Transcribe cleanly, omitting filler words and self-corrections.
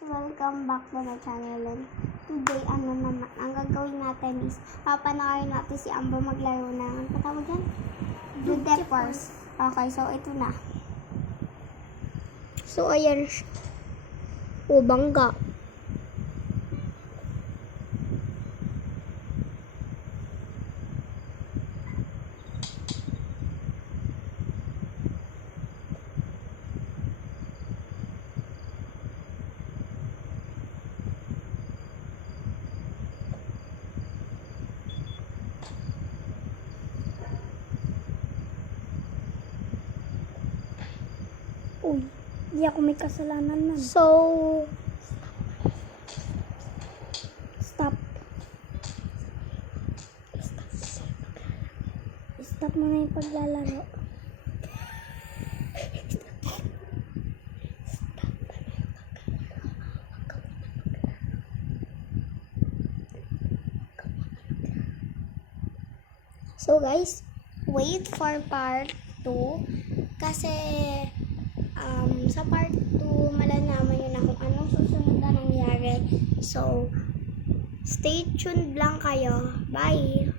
Welcome back to my channel. And today, ang gagawin natin is papanoorin natin si Amber maglaro ng patawag yan? The Deppers. Okay, so ito na. So, ayan siya. O, bangga. Uy, hindi ako may kasalanan man. So, Stop. Stop mo na yung paglalaro. so guys, wait for part 2 kasi sa part 2 malalaman nyo na kung anong susunod na nangyari. So, stay tuned lang kayo. Bye!